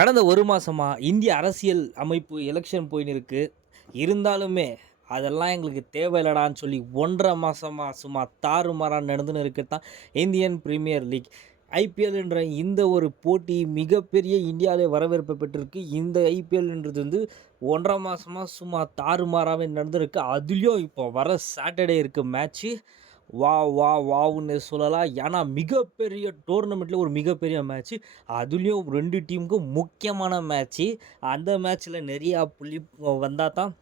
கடந்த ஒரு மாதமாக இந்திய அரசியல் அமைப்பு எலெக்ஷன் போயின்னு இருக்குது இருந்தாலுமே அதெல்லாம் எங்களுக்கு தேவையில்லடான்னு சொல்லி ஒன்றரை மாதமாக சும்மா தாறுமாறாக நடந்துன்னு இருக்குது தான் இந்தியன் பிரீமியர் லீக் ஐபிஎல்ன்ற இந்த ஒரு போட்டி மிகப்பெரிய இந்தியாவிலே வரவேற்பு பெற்றிருக்கு. இந்த ஐபிஎல்ன்றது வந்து ஒன்றரை மாதமாக சும்மா தாறுமாறாகவே நடந்திருக்கு. அதுலேயும் இப்போ வர சாட்டர்டே இருக்குது மேட்ச்சு வா வா வாவுன்னு சொல்லலாம். ஏன்னா மிகப்பெரிய டோர்னமெண்ட்டில் ஒரு மிகப்பெரிய மேட்ச்சு அதுலேயும் ரெண்டு டீமுக்கும் முக்கியமான மேட்ச்சு அந்த மேட்ச்சில் நிறையா புள்ளி வந்தால் தான்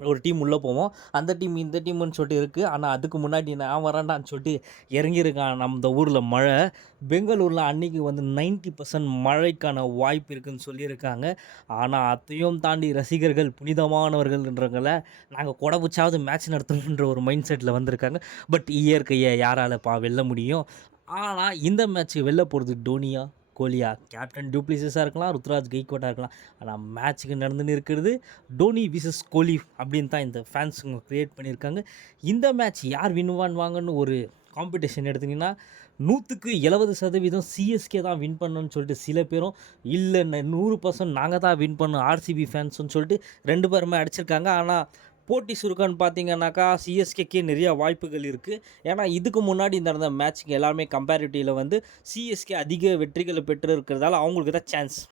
ஒரு டீம் உள்ளே போவோம். அந்த டீம் இந்த டீம்னு சொல்லிட்டு இருக்குது ஆனால் அதுக்கு முன்னாடி நான் வரேன்டான்னு சொல்லிட்டு இறங்கியிருக்கான் நம்ம ஊரில் மழை. பெங்களூரில் அன்றைக்கி வந்து 90% பர்சன்ட் மழைக்கான வாய்ப்பு இருக்குன்னு சொல்லியிருக்காங்க. ஆனால் அதையும் தாண்டி ரசிகர்கள் புனிதமானவர்கள்ன்றவங்கள நாங்கள் குடபுச்சாவது மேட்ச் நடத்தணுன்ற ஒரு மைண்ட் செட்டில் வந்திருக்காங்க. பட் இயற்கையை யாரால் பா வெல்ல முடியும்? ஆனால் இந்த மேட்ச்சுக்கு வெளில போகிறது டோனியா? கோலியா. கேப்டன் டூப்ளிசஸாக இருக்கலாம் ருத்ராஜ் கெய்கோட்டாக இருக்கலாம். ஆனால் மேட்ச்சுக்கு நடந்துன்னு இருக்கிறது டோனி விசஸ் கோலி அப்படின்னு தான் இந்த ஃபேன்ஸுங்க க்ரியேட் பண்ணியிருக்காங்க. இந்த மேட்ச் யார் வின்வான் வாங்கன்னு ஒரு காம்படிஷன் எடுத்திங்கன்னா நூற்றுக்கு எழுபது சதவீதம் சிஎஸ்கே தான் வின் பண்ணணும்னு சொல்லிட்டு சில பேரும் இல்லை நூறு பர்சன்ட் நாங்கள் தான் வின் பண்ணோம் ஆர்சிபி ஃபேன்ஸ்னு சொல்லிட்டு ரெண்டு பேருமே அடிச்சிருக்காங்க. ஆனால் போட்டி சுருக்கம்னு பார்த்தீங்கன்னாக்கா சிஎஸ்கேக்கே நிறைய வாய்ப்புகள் இருக்குது ஏன்னா இதுக்கு முன்னாடி நடந்த மேட்ச்க்கு எல்லாருமே கம்பேரிட்டிவில் வந்து சிஎஸ்கே அதிக வெற்றிகளை பெற்று இருக்கிறதால அவங்களுக்கு தான் சான்ஸ்